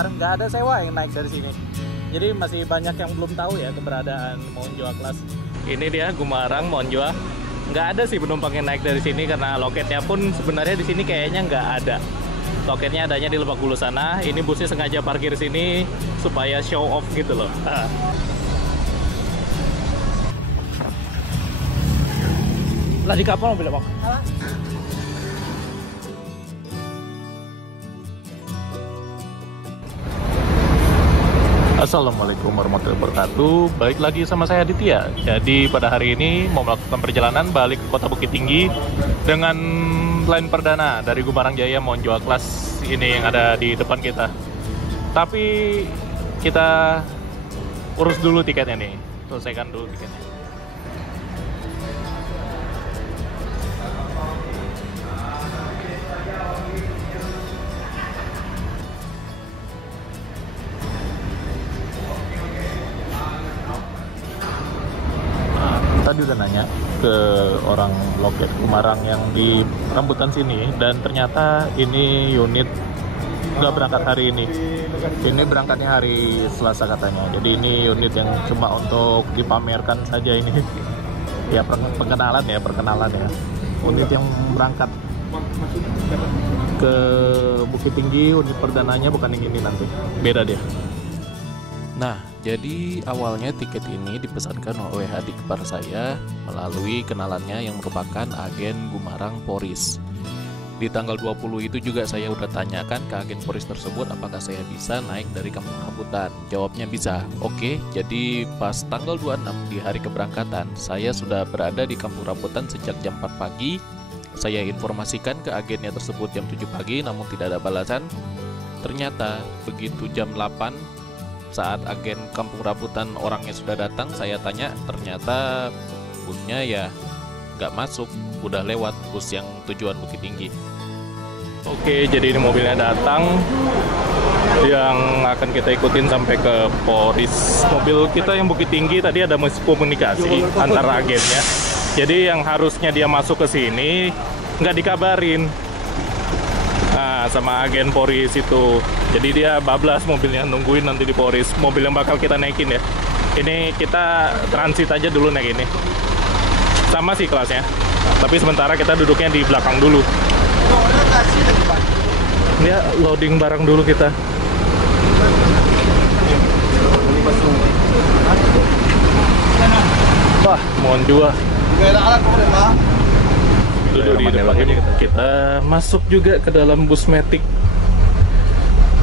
nggak ada sewa yang naik dari sini. Jadi masih banyak yang belum tahu ya keberadaan Monjoa Class. Ini dia Gumarang Monjoa. Nggak ada sih penumpang yang naik dari sini karena loketnya pun sebenarnya di sini kayaknya nggak ada. Loketnya adanya di Lebak Bulus sana. Ini busnya sengaja parkir sini supaya show off gitu loh. Lah di kapal mobil Bang. Assalamualaikum warahmatullahi wabarakatuh. Balik lagi sama saya Aditya. Jadi pada hari ini mau melakukan perjalanan balik ke Kota Bukit Tinggi dengan line perdana dari Gumarang Jaya Monjoa Class ini yang ada di depan kita. Tapi kita urus dulu tiketnya nih. Selesaikan dulu tiketnya. Tadi udah nanya ke orang loket Gumarang yang di rambutan sini dan ternyata ini unit nggak berangkat hari ini. Ini berangkatnya hari Selasa katanya. Jadi ini unit yang cuma untuk dipamerkan saja ini. Ya perkenalan ya. Unit yang berangkat ke Bukit Tinggi, unit perdananya bukan yang ini nanti. Beda dia. Nah, jadi awalnya tiket ini dipesankan oleh adik ipar saya melalui kenalannya yang merupakan agen Gumarang Poris. Di tanggal 20 itu juga saya udah tanyakan ke agen Poris tersebut apakah saya bisa naik dari Kampung Rambutan. Jawabnya bisa. Oke, jadi pas tanggal 26 di hari keberangkatan, saya sudah berada di Kampung Rambutan sejak jam 4 pagi. Saya informasikan ke agennya tersebut jam 7 pagi namun tidak ada balasan. Ternyata begitu jam 8 saat agen Kampung Rambutan orangnya sudah datang, saya tanya, ternyata busnya ya nggak masuk, udah lewat bus yang tujuan Bukit Tinggi. Oke, jadi ini mobilnya datang yang akan kita ikutin sampai ke Poris. Mobil kita yang Bukit Tinggi tadi ada miskomunikasi antara agennya. Jadi yang harusnya dia masuk ke sini nggak dikabarin. Nah, sama agen Poris itu. Jadi dia bablas mobilnya, nungguin nanti di Poris. Mobil yang bakal kita naikin ya. Ini kita transit aja dulu naik ini. Sama sih kelasnya. Tapi sementara kita duduknya di belakang dulu. Dia loading barang dulu kita. Wah, Monjoa. Duduk di depan ini. Kita masuk juga ke dalam bus Matic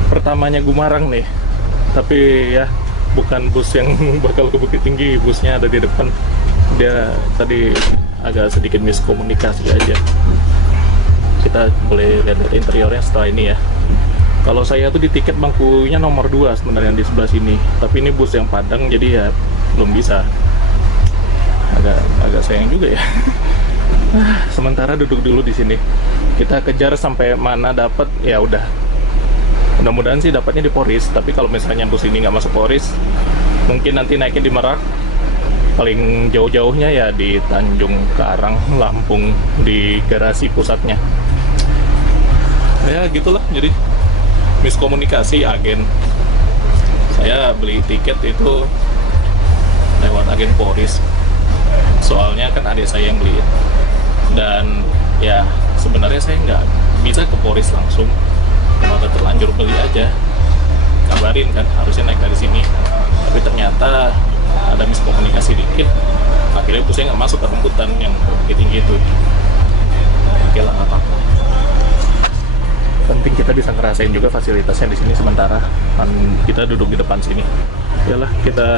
pertamanya Gumarang nih. Tapi ya bukan bus yang bakal ke Bukit Tinggi, busnya ada di depan. Dia tadi agak sedikit miskomunikasi aja. Kita boleh lihat interiornya setelah ini ya. Kalau saya tuh di tiket bangkunya nomor 2 sebenarnya di sebelah sini. Tapi ini bus yang Padang jadi ya belum bisa. Agak sayang juga ya. Sementara duduk dulu di sini. Kita kejar sampai mana dapat ya udah. Mudah-mudahan sih dapatnya di Poris. Tapi kalau misalnya bus ini nggak masuk Poris, mungkin nanti naikin di Merak. Paling jauh-jauhnya ya di Tanjung Karang, Lampung, di garasi pusatnya. Ya gitulah. Jadi miskomunikasi agen. Saya beli tiket itu lewat agen Poris. Soalnya kan adik saya yang beli. Dan ya sebenarnya saya nggak bisa ke Poris langsung, cuma udah terlanjur beli aja. Kabarin kan harusnya naik dari sini, tapi ternyata ada miskomunikasi dikit. Akhirnya busnya nggak masuk ke rambutan yang tinggi itu. Oke lah, nggak apa-apa. Penting kita bisa ngerasain juga fasilitasnya di sini sementara kan kita duduk di depan sini. Yalah, kita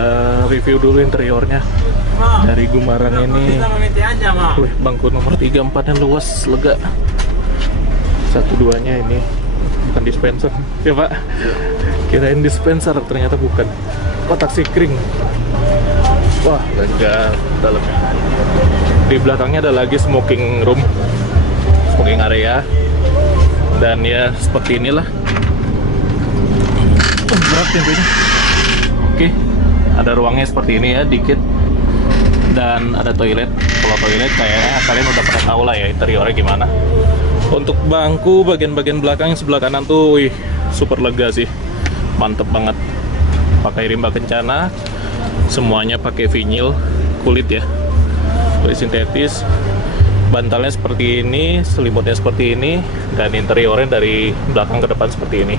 review dulu interiornya dari Gumarang ini. Wih, bangku nomor 3, 4 yang luas, lega. 1-2-nya ini bukan dispenser ya Pak. Kirain dispenser, ternyata bukan. Kotak sikring. Wah, lega dalamnya. Di belakangnya ada lagi smoking room, smoking area. Dan ya seperti inilah. Berat pintunya. Oke, ada ruangnya seperti ini ya, dikit. Dan ada toilet. Kalau toilet kayaknya kalian udah pada tahu lah ya interiornya gimana. Untuk bangku bagian-bagian belakang yang sebelah kanan tuh, wih, super lega sih. Mantep banget. Pakai rimba kencana, semuanya pakai vinyl kulit ya, kulit sintetis. Bantalnya seperti ini, selimutnya seperti ini, dan interiornya dari belakang ke depan seperti ini.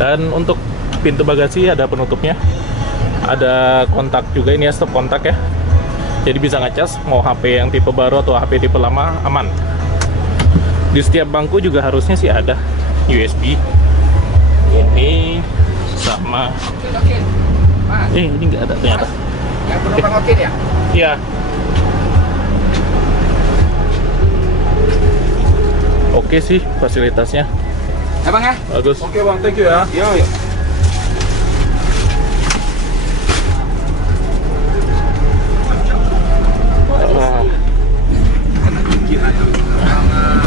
Dan untuk pintu bagasi ada penutupnya, ada kontak juga, ini ya stop kontak ya. Jadi bisa ngecas mau HP yang tipe baru atau HP tipe lama aman. Di setiap bangku juga harusnya sih ada USB. Ini sama. Ini nggak ada ternyata. Yang penumpang oke ya? Iya. Oke sih fasilitasnya. Ya bang ya? Bagus. Oke bang, thank you ya. Yo. Wah.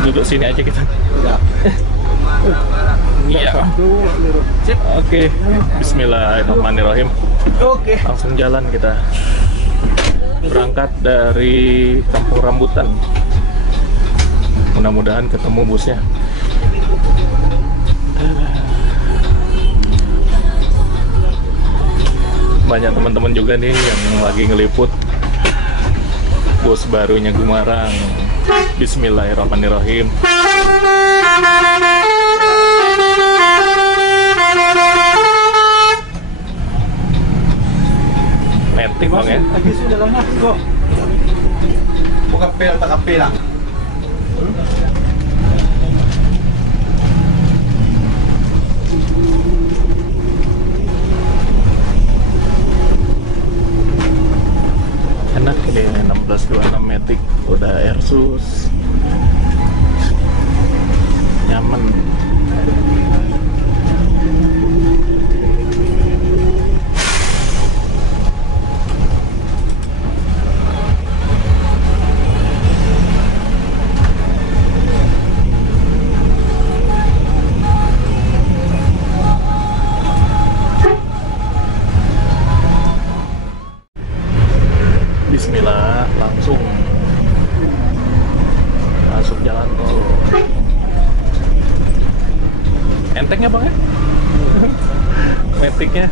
Duduk sini aja kita. Iya. Oke. Bismillahirrahmanirrahim. Oke. Langsung jalan kita. Berangkat dari Kampung Rambutan. Mudah-mudahan ketemu busnya. Banyak teman-teman juga nih yang lagi ngeliput bus barunya Gumarang. Bismillahirrahmanirrahim. Metik bang ya. Buka pel tak kapel lah. Enak ini 1626 Matic, udah Airsus, nyaman. Bismillah, langsung masuk jalan tol. Entengnya bang ya? Metiknya.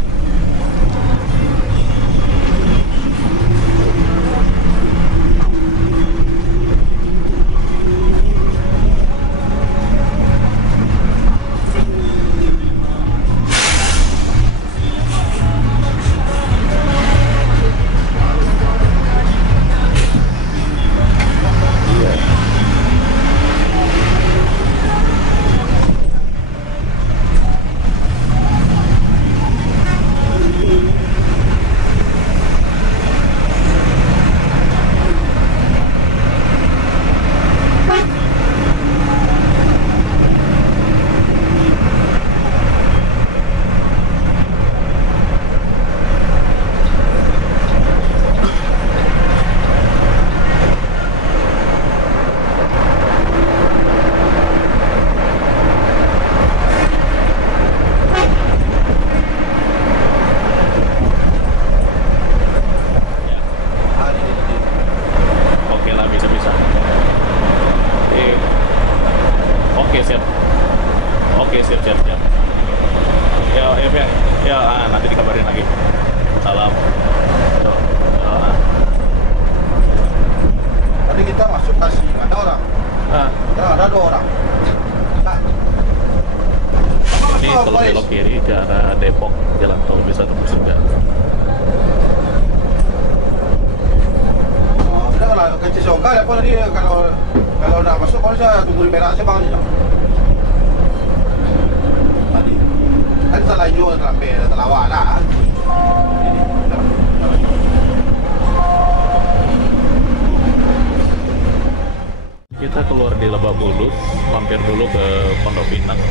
Nanti dikabarin lagi. Salam. Tadi kita masuk taksi, ada orang. Ada 2 orang. Ini kalau belok kiri ke arah Depok, jalan tol bisa tembus juga. Udah kalau kecil soga apa tadi kalau udah masuk kalau saya tunggu di merah saya bang aja. Tadi kan salah jual sampai terlawak lah. Kita keluar di Lebak Bulus, mampir dulu ke Pondok Pinang.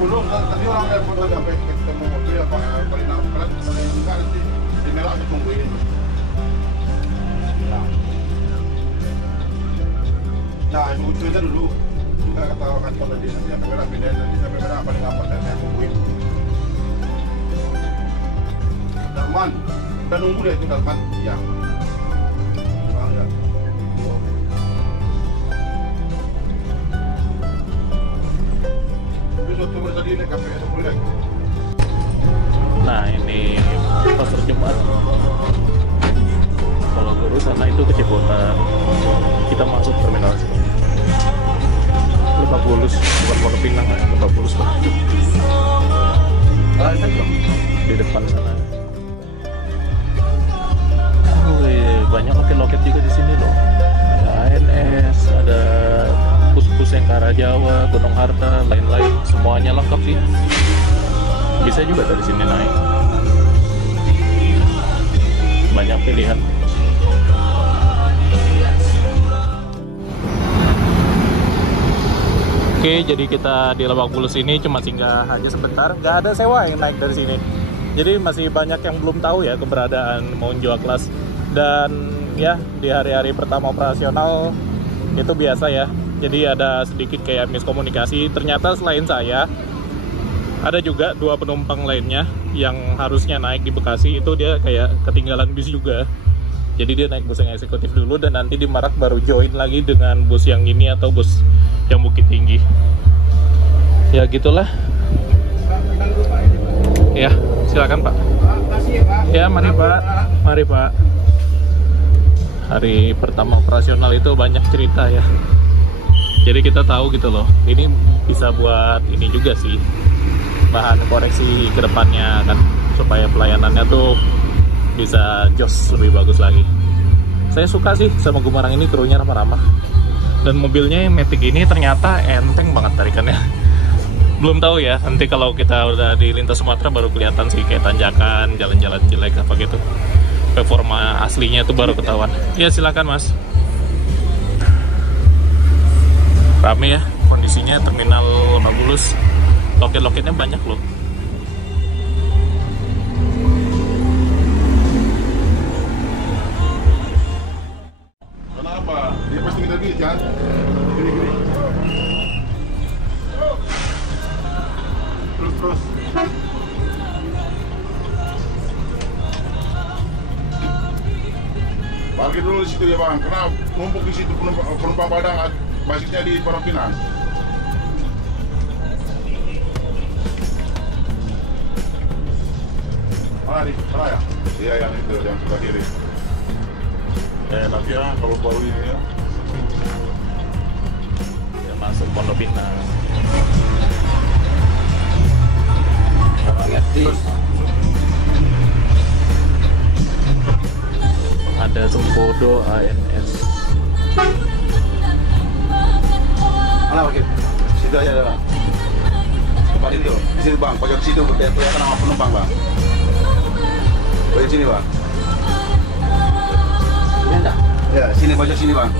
belum. Tadi orang yang foto sampai ketemu mobil apa paling nampak enggak nanti di merah ditungguin. Nah, ibu cerita dulu. Kita kata kantor tadi nanti sampai merah pindah nanti sampai merah paling apa dan saya tungguin. Darman, udah nunggu deh itu Darman. Iya. Bangga. Nah ini pasar Jumat. Kalau lurus sana itu ke Ciputat. Kita masuk terminal sini. Lebak Bulus, bukan Pondok Pinang, Lebak Bulus banget. Di depan sana. Banyak loket-loket juga di sini loh. Ada ANS, ada bus-bus yang ke arah Jawa, Gunung Harta, lain-lain. Semuanya lengkap sih. Bisa juga dari sini naik. Banyak pilihan. Oke, jadi kita di Lebak Bulus ini cuma singgah aja sebentar. Nggak ada sewa yang naik dari sini. Jadi masih banyak yang belum tahu ya keberadaan Monjoa Class. Dan ya di hari-hari pertama operasional itu biasa ya. Jadi ada sedikit kayak miskomunikasi. Ternyata selain saya, ada juga 2 penumpang lainnya yang harusnya naik di Bekasi. Itu dia kayak ketinggalan bis juga. Jadi dia naik bus yang eksekutif dulu dan nanti di Merak baru join lagi dengan bus yang ini atau bus yang Bukit Tinggi. Ya gitulah. Ya, silakan Pak. Ya, mari Pak. Mari Pak. Hari pertama operasional itu banyak cerita ya. Jadi kita tahu gitu loh, ini bisa buat ini juga sih, bahan koreksi ke depannya kan, supaya pelayanannya tuh bisa jos lebih bagus lagi. Saya suka sih sama Gumarang ini, krunya ramah-ramah. Dan mobilnya yang Matic ini ternyata enteng banget tarikannya. Belum tahu ya, nanti kalau kita udah di lintas Sumatera baru kelihatan sih kayak tanjakan, jalan-jalan jelek apa gitu. Performa aslinya itu baru ketahuan. Ya silakan Mas. Rame ya kondisinya terminal Lebak Bulus. Loket-loketnya banyak loh. Kenapa? Dia pasti kita gini kan? Gini. Terus. Parkir dulu di situ ya Bang, karena numpuk di situ penumpang Padang, basisnya di Pondok Pinang. Mana di mana ya? Iya yang itu, yang sebelah kiri. Nanti ya kalau baru ini ya. Ya masuk Pondok Pinang. Terus. Ada Sempodo ANS. Mana parkir? Situ aja ada Bang. Tempat itu, di sini Bang, pojok situ kelihatan nama penumpang Bang. Di sini Bang. Ini enggak? Ya, sini pojok sini Bang.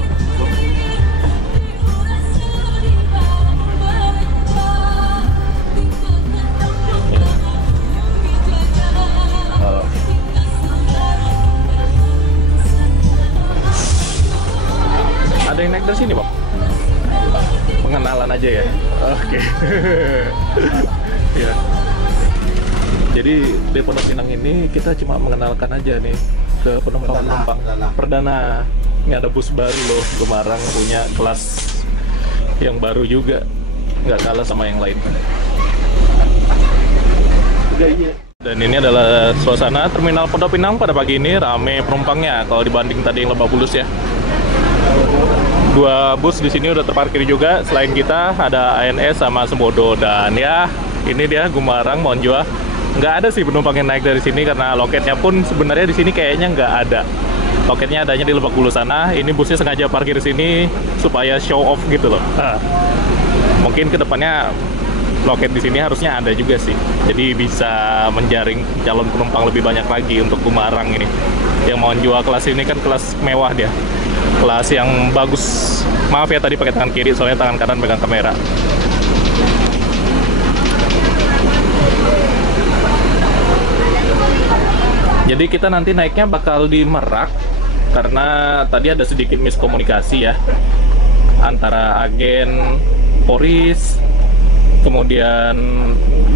Ada yang naik dari sini, Bang? Pengenalan aja ya? Oke. Ya. Jadi di Pondok Pinang ini kita cuma mengenalkan aja nih ke penumpang-penumpang. Perdana. Ini ada bus baru loh, Gumarang punya kelas yang baru juga. Nggak kalah sama yang lain. Dan ini adalah suasana terminal Pondok Pinang pada pagi ini, rame penumpangnya kalau dibanding tadi yang Lebak Bulus ya. 2 bus di sini udah terparkir juga. Selain kita ada ANS sama Sembodo, dan ya ini dia Gumarang Monjoa. Nggak ada sih penumpang yang naik dari sini karena loketnya pun sebenarnya di sini kayaknya nggak ada. Loketnya adanya di Lebak Bulus sana. Ini busnya sengaja parkir di sini supaya show off gitu loh. Mungkin kedepannya loket di sini harusnya ada juga sih. Jadi bisa menjaring calon penumpang lebih banyak lagi untuk Gumarang ini. Yang Monjoa kelas ini kan kelas mewah dia. Kelas yang bagus. Maaf ya tadi pakai tangan kiri soalnya tangan kanan pegang kamera. Jadi kita nanti naiknya bakal di Merak karena tadi ada sedikit miskomunikasi ya antara agen Polris, kemudian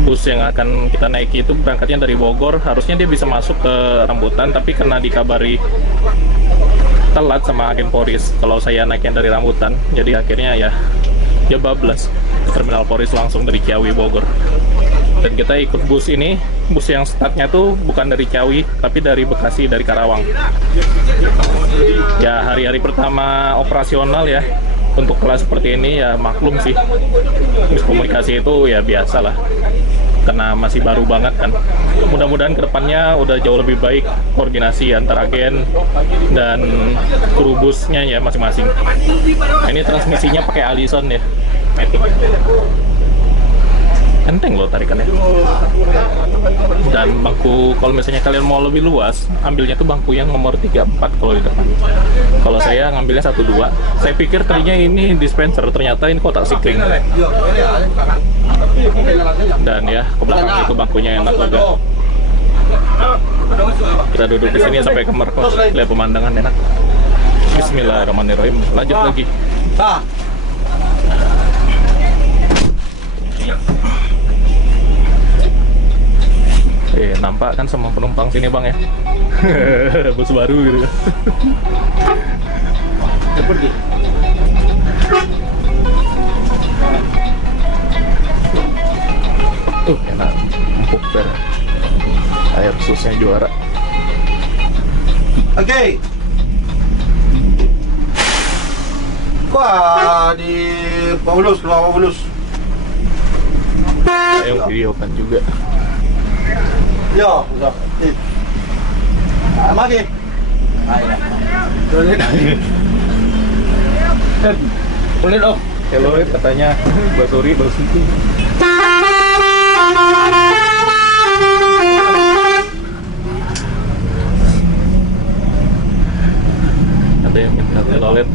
bus yang akan kita naiki itu berangkatnya dari Bogor, harusnya dia bisa masuk ke Rambutan, tapi karena dikabari telat sama agen Polris kalau saya naiknya dari Rambutan, jadi akhirnya ya bablas terminal Polris langsung dari Ciawi Bogor. Dan kita ikut bus ini, bus yang startnya tuh bukan dari Ciawi tapi dari Bekasi, dari Karawang. Ya hari-hari pertama operasional ya, untuk kelas seperti ini ya maklum sih, miskomunikasi itu ya biasa lah karena masih baru banget kan. Mudah-mudahan kedepannya udah jauh lebih baik koordinasi antar agen dan kru busnya ya masing-masing. Nah, ini transmisinya pakai Allison ya, Matic. Enteng loh tarikannya. Dan bangku, kalau misalnya kalian mau lebih luas, ambilnya tuh bangku yang nomor 34 kalau di depan. Kalau saya ngambilnya 12. Saya pikir tadinya ini dispenser, ternyata ini kotak sikling. Dan ya, ke belakang itu bangkunya enak juga. Kita duduk di sini sampai ke Merkos, lihat pemandangan enak. Bismillahirrahmanirrahim. Lanjut lagi. Nampak kan sama penumpang sini bang ya. Bus baru gitu. Pergi. Enak, empuk ber. Air susnya juara. Oke. Wah, di Paulus, keluar Paulus. Ayo video kan juga. Yo, udah. Lagi. Boleh dong. Hello, katanya Basuri baru situ. Ada yang minta telolet.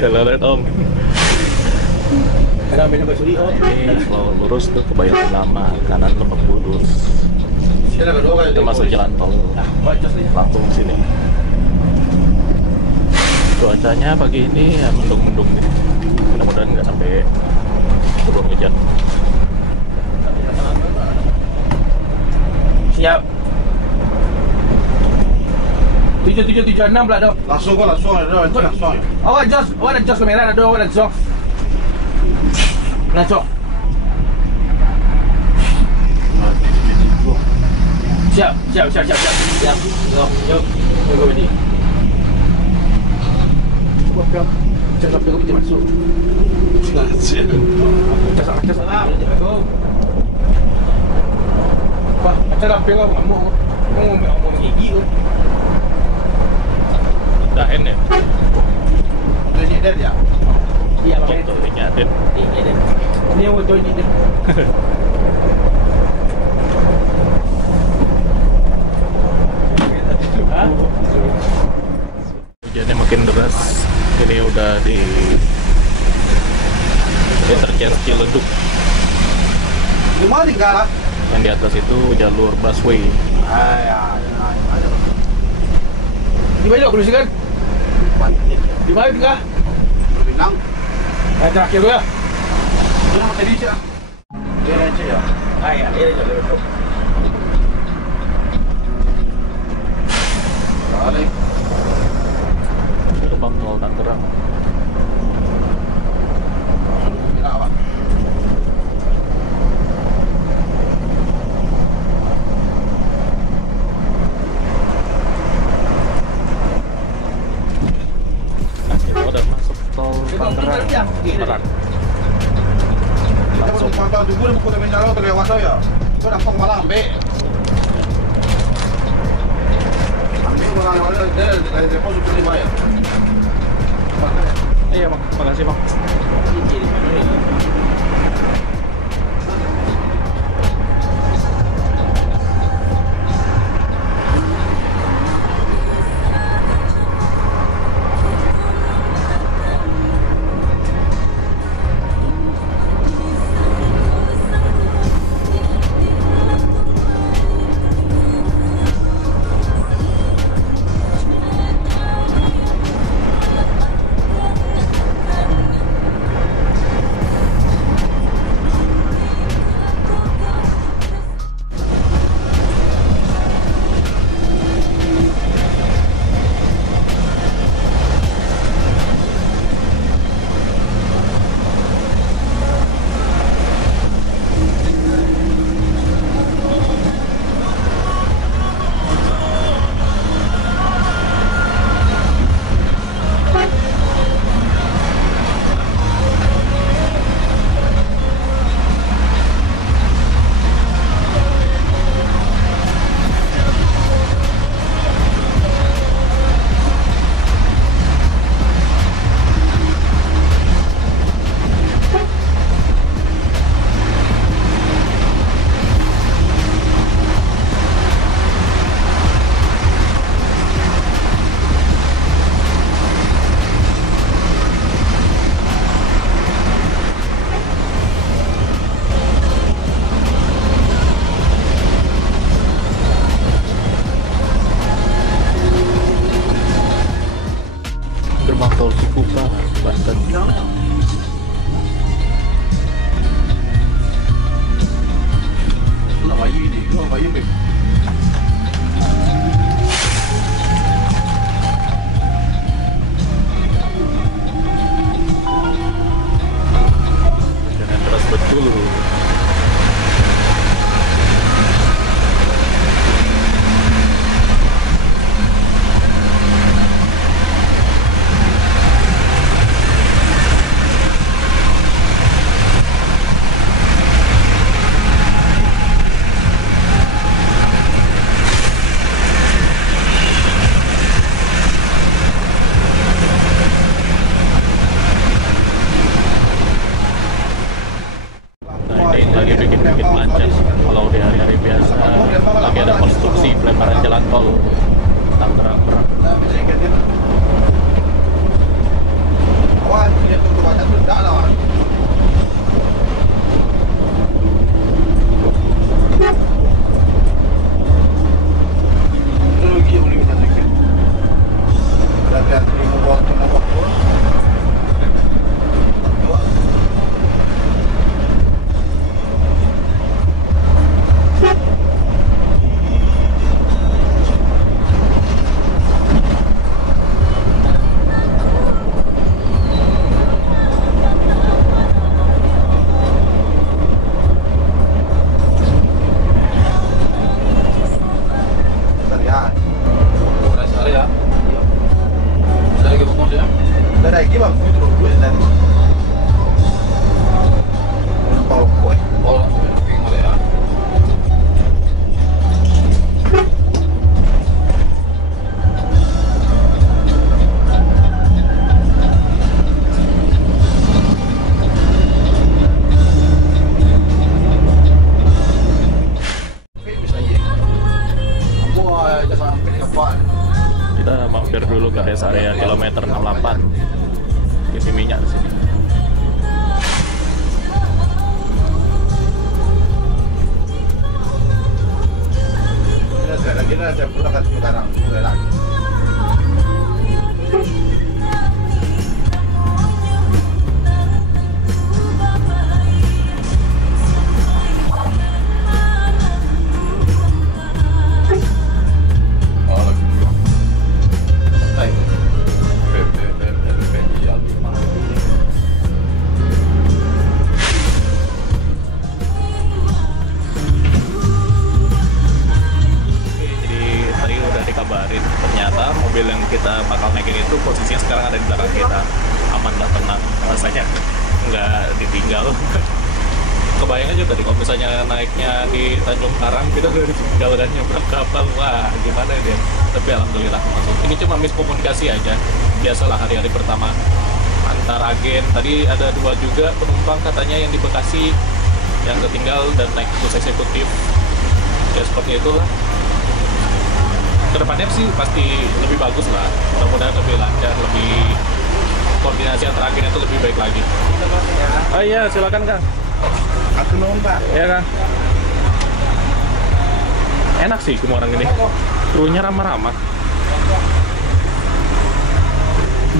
Telolet om. Ini kalau lurus tuh ke Bayar Lama, kanan Lebak Bulus. Kita masuk jalan tol langsung sini. Cuacanya pagi ini ya mendung-mendung nih. Mudah-mudahan nggak sampai turun hujan. Siap. 7776 pula dok. Langsung kok, langsung langsung. Awak adjust kamera ada awak adjust. Langsung. Siap. Yuk. Tunggu ini. Coba jangan sampai kita masuk. Cas. Wah, cara pengen ngomong gigi tu. Dahen ya? Ini dia ya. Iya, Foto ini ada. Ini yang foto ini. Hujannya makin deras. Ini udah di interchange Ciledug. Di mana tinggal? Yang di atas itu jalur busway. Di mana dok kan? Di mana tinggal? Minang. Terakhir tu ya. Dia nak tadi je. Dia aja ya. Iya, betul. Balik. Gerbang tol Tangerang. Tidak apa. Kita udah masuk tol Tangerang. Merak. Kita Langsung. mau pantau dulu buku temen jalo terlewat saya. Itu dapat malah ambil. Ambil malah dari depo sudah dibayar. Iya bang, makasih bang. kalau di hari-hari biasa lagi ada konstruksi pelebaran jalan tol Tangerang Merak. Awan, dia tutup banyak ledak lah. Rugi boleh minta tiket. Ada pihak terima waktu nak waktu. Kita mampir dulu ke rest area kilometer 68, isi minyak di sini. Lagi saya pulang ke sekarang, mulai lagi. Ternyata mobil yang kita bakal naikin itu posisinya sekarang ada di belakang kita, aman dan tenang, rasanya nggak ditinggal. Kebayang aja tadi kalau misalnya naiknya di Tanjung Karang kita udah ditinggal dan nyebrang kapal, wah gimana dia. Tapi alhamdulillah masuk. Ini cuma miskomunikasi aja, biasalah hari-hari pertama antar agen. Tadi ada 2 juga penumpang katanya yang di Bekasi yang ketinggal dan naik bus eksekutif, ya seperti itulah. Kedepannya sih pasti lebih bagus lah, mudah-mudahan lebih lancar, lebih koordinasi antar agen itu lebih baik lagi. Oh iya, silakan Kang. Aku nuhun Pak. Iya Kang. Enak sih semua orang ini, krunya ramah-ramah.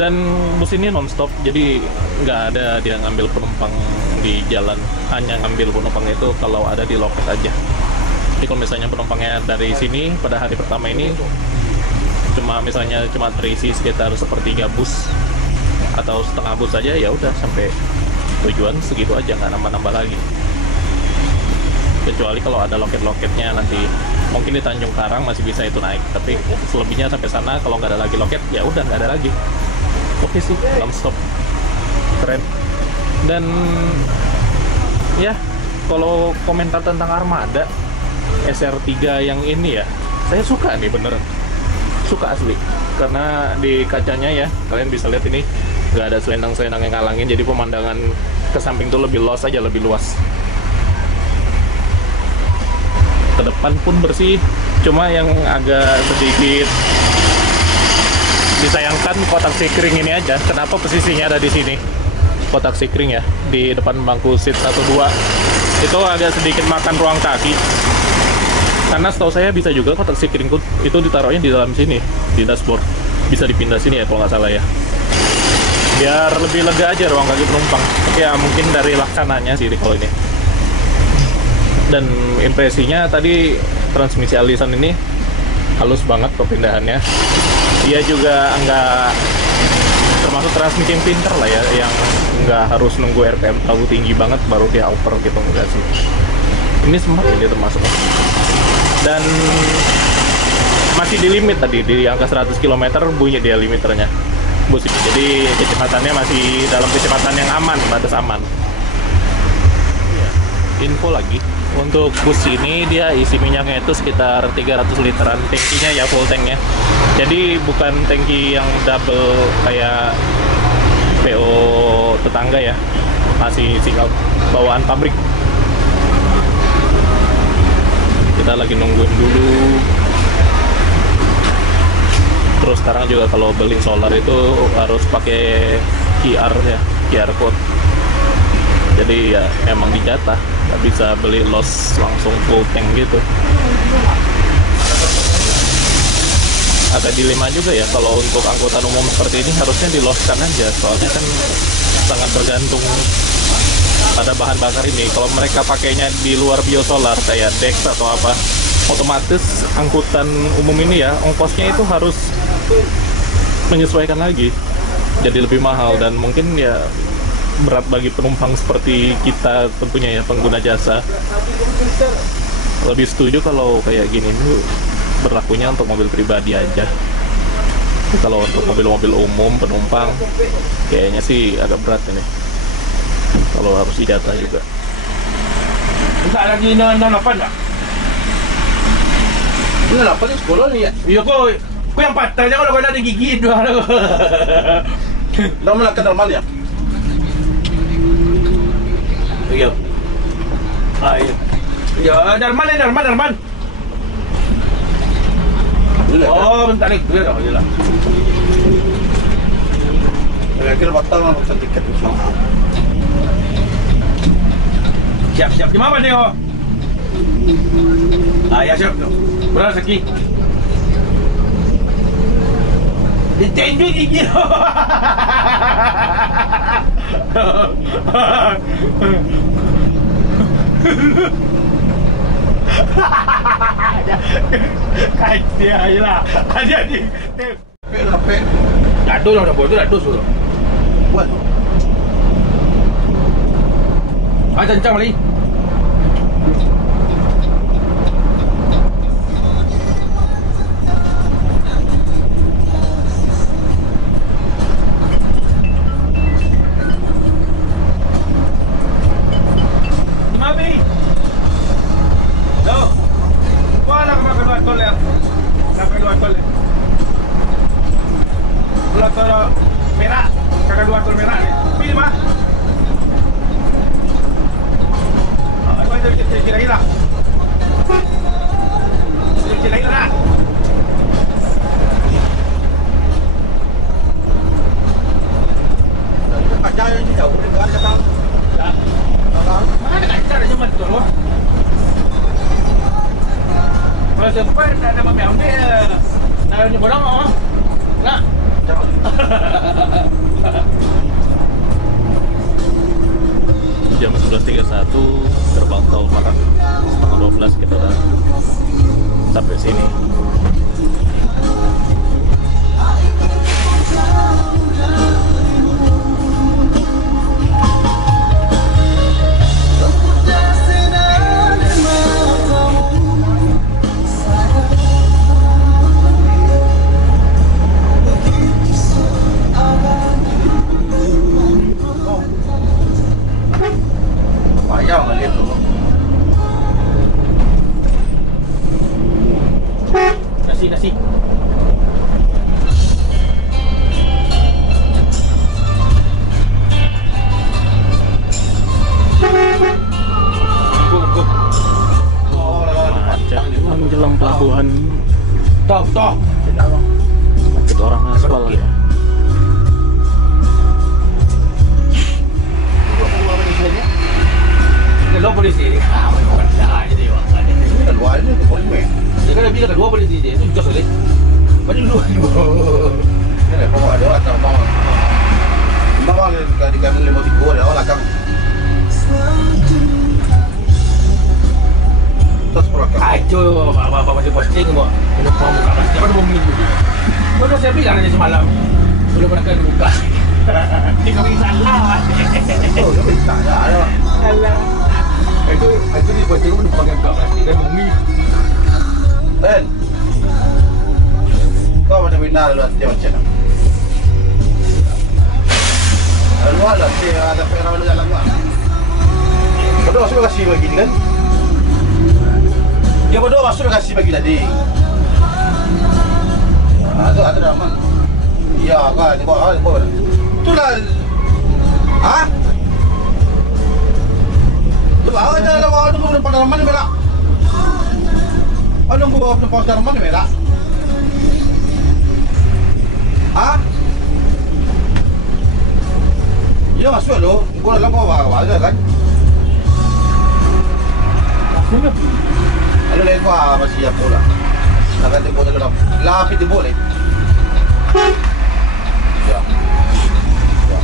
Dan bus ini non-stop, jadi nggak ada dia ngambil penumpang di jalan, hanya ngambil penumpang itu kalau ada di loket aja. Jadi kalau misalnya penumpangnya dari sini pada hari pertama ini cuma terisi sekitar sepertiga bus atau setengah bus saja, ya udah sampai tujuan segitu aja, nggak nambah-nambah lagi. Kecuali kalau ada loket-loketnya nanti mungkin di Tanjung Karang masih bisa itu naik, tapi selebihnya sampai sana kalau nggak ada lagi loket ya udah nggak ada lagi. Oke sih, non-stop, keren. Dan ya kalau komentar tentang Armada SR3 yang ini ya, saya suka nih, beneran suka asli, karena di kacanya ya kalian bisa lihat ini nggak ada selendang-selendang yang ngalangin, jadi pemandangan ke samping tuh lebih luas aja, lebih luas. Ke depan pun bersih, cuma yang agak sedikit disayangkan kotak sikring ini aja. Kenapa posisinya ada di sini kotak sikring ya, di depan bangku seat 1-2 itu agak sedikit makan ruang kaki. Karena setahu saya bisa juga kotak sikring itu ditaruhnya di dalam sini, di dashboard. Bisa dipindah sini ya kalau nggak salah ya. Biar lebih lega aja ruang kaki penumpang. Tapi ya mungkin dari laksananya sih kalau ini. Dan impresinya tadi transmisi alisan ini halus banget perpindahannya. Dia juga nggak termasuk transmisi yang pinter lah ya, yang nggak harus nunggu RPM terlalu tinggi banget baru dia oper gitu, enggak sih. Ini smart ini termasuk. Dan masih di limit tadi, di angka 100 km bunyi dia limiternya bus ini. Jadi kecepatannya masih dalam kecepatan yang aman, batas aman. Info lagi, untuk bus ini dia isi minyaknya itu sekitar 300 literan tangkinya ya, full tanknya. Jadi bukan tangki yang double kayak PO tetangga ya, masih single bawaan pabrik. lagi nungguin dulu. Terus sekarang juga kalau beli solar itu harus pakai QR ya, QR code. Jadi ya emang dijatah, nggak bisa beli los langsung full tank gitu. Agak dilema juga ya kalau untuk angkutan umum seperti ini, harusnya diloskan aja, soalnya kan sangat tergantung pada bahan bakar ini. Kalau mereka pakainya di luar biosolar kayak Dex atau apa, otomatis angkutan umum ini ya ongkosnya itu harus menyesuaikan lagi, jadi lebih mahal dan mungkin ya berat bagi penumpang seperti kita tentunya ya, pengguna jasa. Lebih setuju kalau kayak gini tuh berlakunya untuk mobil pribadi aja. Kalau untuk mobil-mobil umum penumpang kayaknya sih agak berat ini kalau harus dijatah juga. Enggak lagi 668 enggak? 668 ni sekolah ni ya? Ya kau yang patah je kalau kau nak ada gigi dua. Dah melakukan normal ya? Ya. Ya. Ya, Darman. Oh, bentar ni. Ya dah, jelah. Kira batal nak pesan tiket tu. Siap. Di mana dia? Ya siap. Berapa seki? Ditendui gigi. Kajian aja lah. Kajian ni. Pek. Jatuh lah, tu jatuh suruh. Buat. Cancang lagi. Kalau sempat ada ambil nak ni barang nak. Jam 11.31 gerbang tol Merak, setengah 12 kita udah sampai sini. Nasi. Menjelang pelabuhan Toh. macet orang aspal ya. Kalau polisi ni, dah jadi awak. Keluar ni boleh meh. Dia kan bila kedua polisi dia tu juga soleh. Macam dulu. Ni bawa dia orang tak bawa. Bawa dia di kantor lima tiga dia orang akan. Terus pulang. Ajo, apa macam posting buat. Kena buka plastik pada minggu. Baru saya bilang aja semalam. Belum pernah kena buka. Dia kami salah. Oh, dia tak ada. Salah. Itu ni posting pun pakai buka plastik dan bumi. Ben. Kau macam benar lu dia macam mana? Luar lah, ada pera lu jalan luar. Bodoh sudah kasih bagi kan? Dia bodoh sudah kasih bagi tadi. Ada daman. Iya kan, bawa. Itulah. Hah? Tu awak jangan bawa tu pada mana berak. Ano gua penumpang sekarang mana merah? Hah? Iya masuk lo, gua dalam bawa aja kan? Ano lang ko masih siap pula. Nakati mo dalam. Lapit din boleh. Ya. Ya.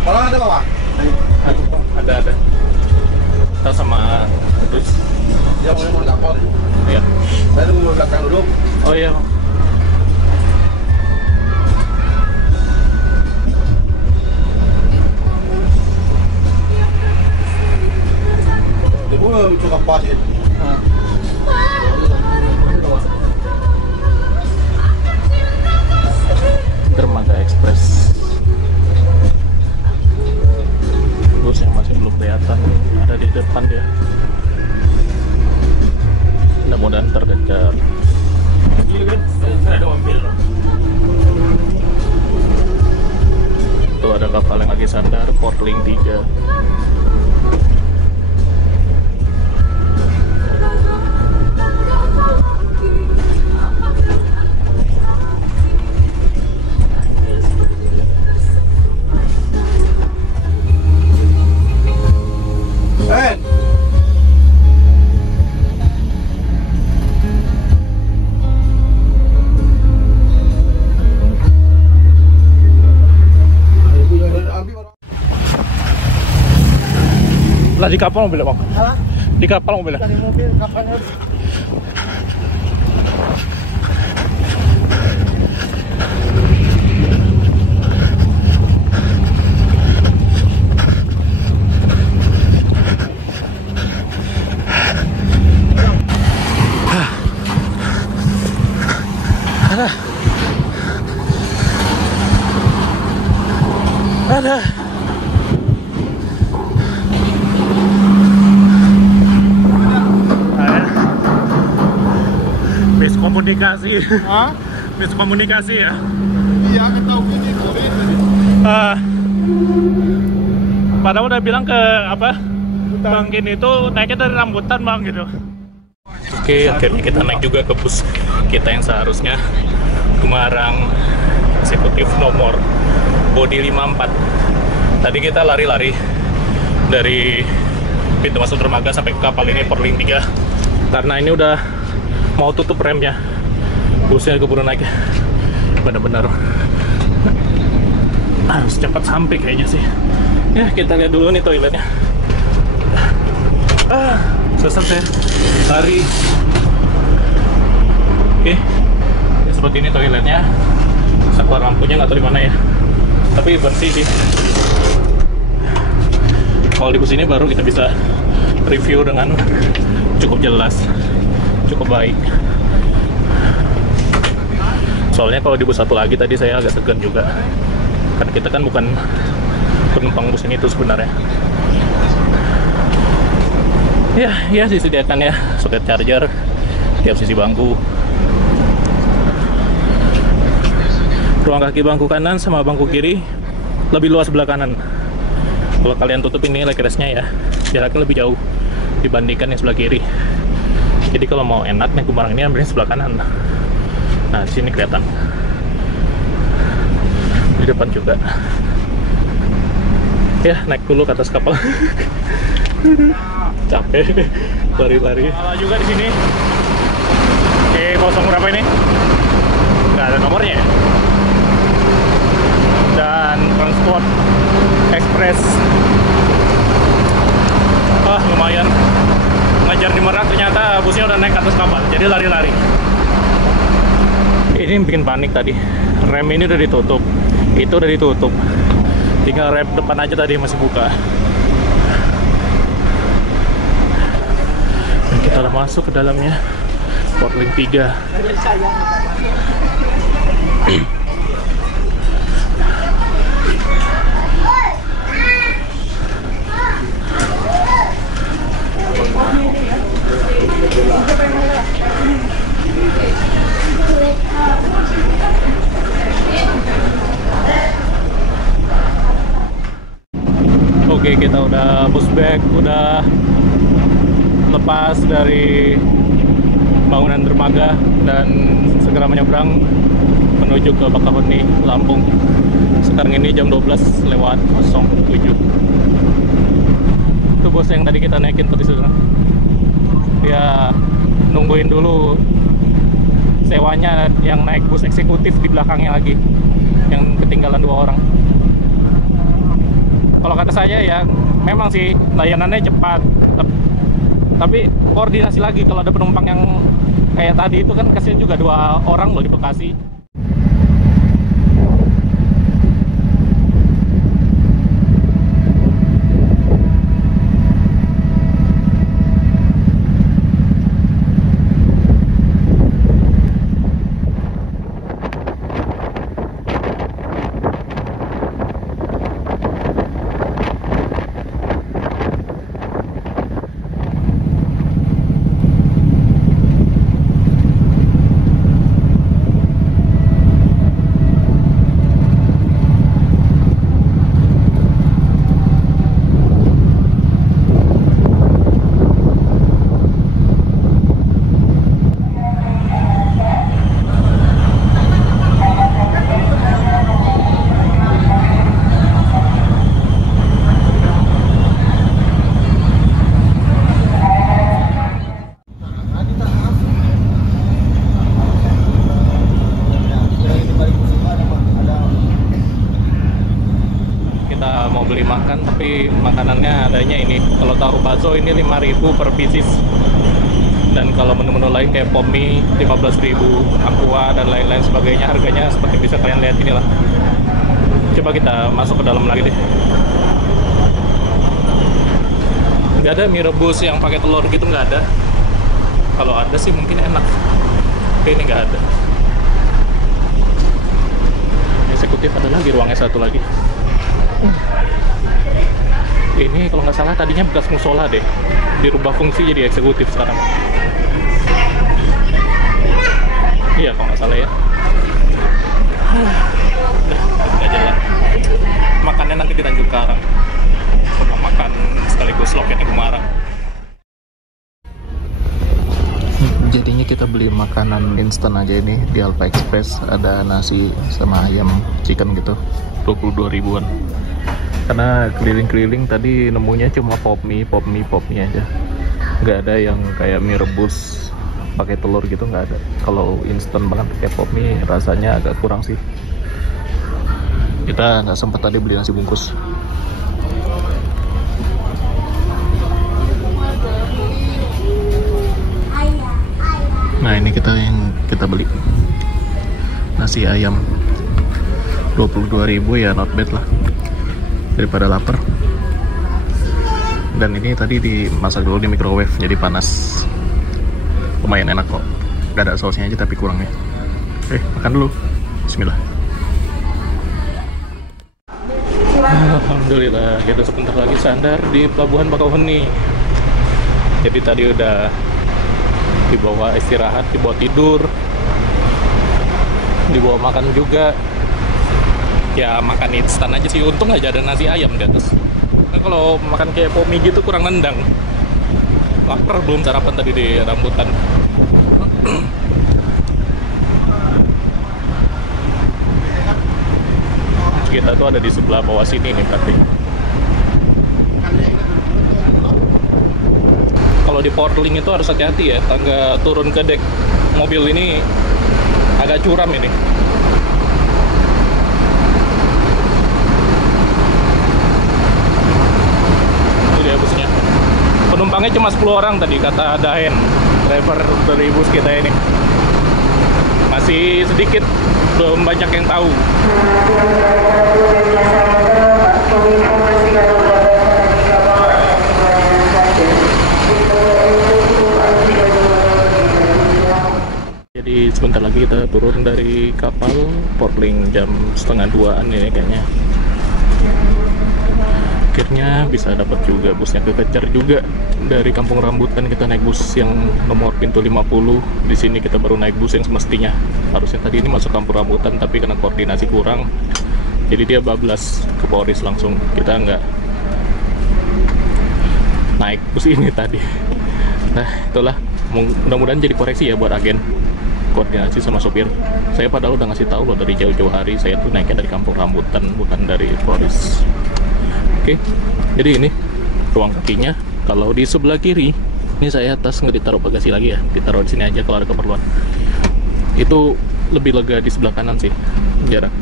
Barang ada bawa? Ada. Kita sama terus. Ya mau lapor. Iya. Saya tunggu belakang dulu. Oh iya. Dia coba pasin. Dermaga Express. Busnya masih belum kelihatan, ada di depan dia. Mudah-mudahan terkejar. Iya kan? Saya ada ambil. Tuh ada kapal yang lagi sandar, Portling 3. Lah di kapal mobilnya bang? Hah? Di kapal mobilnya? Dari mobil kapalnya. Ada. Miskomunikasi. Hah? Miskomunikasi ya. Iya, ketahu ini kulit. Padahal udah bilang ke apa? Bang Gini itu naiknya dari rambutan bang gitu. Oke, akhirnya kita naik juga ke bus kita yang seharusnya Semarang eksekutif nomor bodi 54. Tadi kita lari-lari dari pintu masuk dermaga sampai ke kapal ini Portling 3 karena ini udah mau tutup remnya. Busnya keburu naik, benar-benar harus cepat sampai kayaknya sih. Ya kita lihat dulu nih toiletnya. Selesai lari. Oke, ya, seperti ini toiletnya. Saklar lampunya nggak tahu di mana ya, tapi bersih sih. Kalau di bus ini baru kita bisa review dengan cukup jelas, cukup baik. Soalnya kalau di bus satu lagi tadi saya agak segan juga, karena kita kan bukan penumpang bus ini itu sebenarnya. Ya disediakan ya soket charger tiap sisi bangku. Ruang kaki bangku kanan sama bangku kiri lebih luas sebelah kanan. Kalau kalian tutup ini leg restnya ya, jaraknya lebih jauh dibandingkan yang sebelah kiri. Jadi kalau mau enak naik Gumarang ini ambilnya sebelah kanan. Nah di sini kelihatan, di depan juga. Ya naik dulu ke atas kapal. Capek lari-lari. Salah juga di sini. Oke, kosong berapa ini? Nggak ada nomornya ya. Dan transport ekspres. Lumayan. Ngejar di Merak ternyata busnya udah naik ke atas kapal. Jadi lari-lari. Ini bikin panik tadi. Rem ini udah ditutup. Itu udah ditutup. Tinggal rem depan aja tadi masih buka. Dan kita udah masuk ke dalamnya. Portling 3. Oke, kita udah pushback, udah lepas dari bangunan dermaga dan segera menyeberang menuju ke Bakahuni, Lampung. Sekarang ini jam 12:07. Itu bos yang tadi kita naikin tuh di sana. Dia nungguin dulu sewanya yang naik bus eksekutif di belakangnya lagi, yang ketinggalan 2 orang. Kalau kata saya ya memang sih layanannya cepat, tapi koordinasi lagi. Kalau ada penumpang yang kayak tadi itu kan kasihan juga, 2 orang loh di Bekasi. Beli makan, tapi makanannya adanya ini. Kalau tahu bakso ini 5.000 per pieces, dan kalau menu-menu lain kayak pop mie 15.000, aqua dan lain-lain sebagainya, harganya seperti bisa kalian lihat inilah. Coba kita masuk ke dalam lagi deh. Nggak ada mie rebus yang pakai telur gitu, nggak ada. Kalau ada sih mungkin enak, tapi ini nggak ada. Eksekutif ada lagi, ruangnya satu lagi. Ini kalau nggak salah tadinya bekas musola deh, dirubah fungsi jadi eksekutif sekarang. Iya kalau nggak salah ya. Udah aja lah. Makannya nanti di Tanjung Karang. Coba makan sekaligus loket di Gumarang. Jadinya kita beli makanan instan aja ini di Alfa Express. Ada nasi sama ayam chicken gitu, 22 ribuan. Karena keliling-keliling tadi nemunya cuma pop mie aja. Nggak ada yang kayak mie rebus pakai telur gitu, nggak ada. Kalau instan banget kayak pop mie rasanya agak kurang sih. Kita nggak sempat tadi beli nasi bungkus. Nah ini kita beli nasi ayam 22.000 ya, not bad lah daripada lapar. Dan ini tadi dimasak dulu di microwave jadi panas, lumayan enak kok. Gak ada sausnya aja tapi kurangnya. Makan dulu, bismillah. Alhamdulillah, kita sebentar lagi sandar di Pelabuhan Bakauheni. Jadi tadi udah dibawa istirahat, dibawa tidur, dibawa makan juga. Ya makan instan aja sih, untung aja ada nasi ayam di atas. Nah, kalau makan kayak pop mie gitu kurang nendang. Lapar, belum sarapan tadi di rambutan. Kita tuh ada di sebelah bawah sini nih berarti. Kalau di Portling itu harus hati-hati ya, tangga turun ke dek mobil ini agak curam ini. Busnya. Penumpangnya cuma 10 orang tadi kata Dahen, driver dari bus kita ini. Masih sedikit, belum banyak yang tahu. Jadi sebentar lagi kita turun dari kapal Portling jam 1:30 ini kayaknya. Akhirnya bisa dapat juga busnya, kekejar juga. Dari Kampung Rambutan kita naik bus yang nomor pintu 50. Di sini kita baru naik bus yang semestinya. Harusnya tadi ini masuk Kampung Rambutan, tapi karena koordinasi kurang, jadi dia bablas ke Poris langsung. Kita nggak naik bus ini tadi. Nah itulah, mudah-mudahan jadi koreksi ya buat agen koordinasi sama sopir. Saya padahal udah ngasih tahu loh dari jauh-jauh hari, saya tuh naiknya dari Kampung Rambutan bukan dari Poris. Oke, jadi ini ruang kakinya. Kalau di sebelah kiri, ini saya tas nggak ditaruh bagasi lagi ya, ditaruh di sini aja kalau ada keperluan. Itu lebih lega di sebelah kanan sih, jarak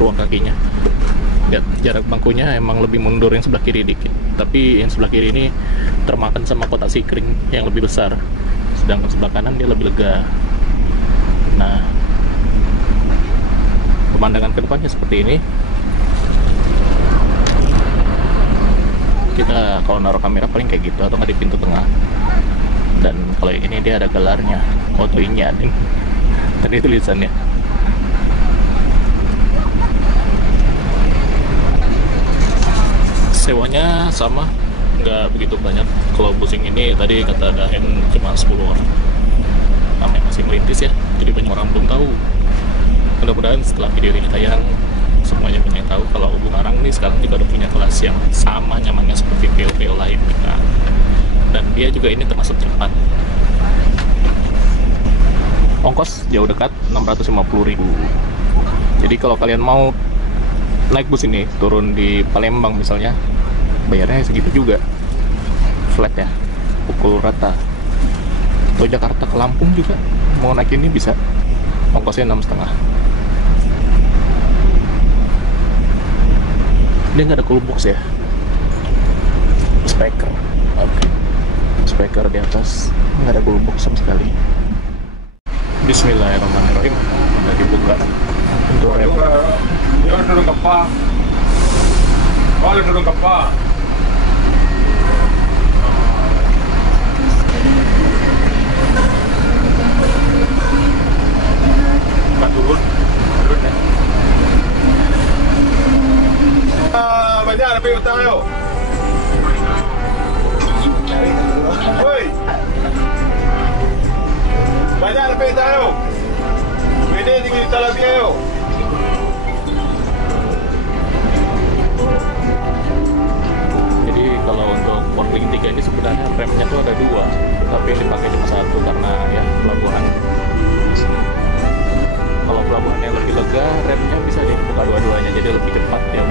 ruang kakinya. Lihat, jarak bangkunya emang lebih mundur yang sebelah kiri dikit, tapi yang sebelah kiri ini termakan sama kotak sikring yang lebih besar, sedangkan sebelah kanan dia lebih lega. Nah, pemandangan ke depannya seperti ini. Kita kalau naruh kamera paling kayak gitu, atau nggak di pintu tengah. Dan kalau yang ini dia ada gelarnya, auto inyadin tadi tulisannya. Sewanya sama, nggak begitu banyak. Kalau busing ini tadi kata Daen cuma 10 orang. Namanya masih merintis ya, jadi banyak orang belum tahu. Mudah-mudahan setelah video ini tayang, semuanya punya tahu kalau Bumarang nih sekarang juga udah punya kelas yang sama nyamannya seperti PO-PO lain. Nah, dan dia juga ini termasuk cepat. Ongkos jauh dekat 650.000. Jadi kalau kalian mau naik bus ini turun di Palembang misalnya, bayarnya segitu juga, flat ya, pukul rata. Atau Jakarta ke Lampung juga mau naik ini bisa, ongkosnya 6,5. Dia nggak ada cool box ya, speaker. Oke, speaker di atas, nggak ada cool box sama sekali. Bismillahirrahmanirrahim. Udah dibuka untuk rem. Jangan turun kapal. Kalau turun kapal. Nggak turun ya. Banyak ada pergi utang yo. Woi. Banyak ada pergi utang yo. Beda tinggi di talas yo. Jadi kalau untuk Portling 3 ini sebenarnya remnya tuh ada 2, tapi yang dipakai cuma 1 karena ya pelabuhan. Kalau pelabuhannya lebih lega, remnya bisa dibuka dua-duanya, jadi lebih cepat dia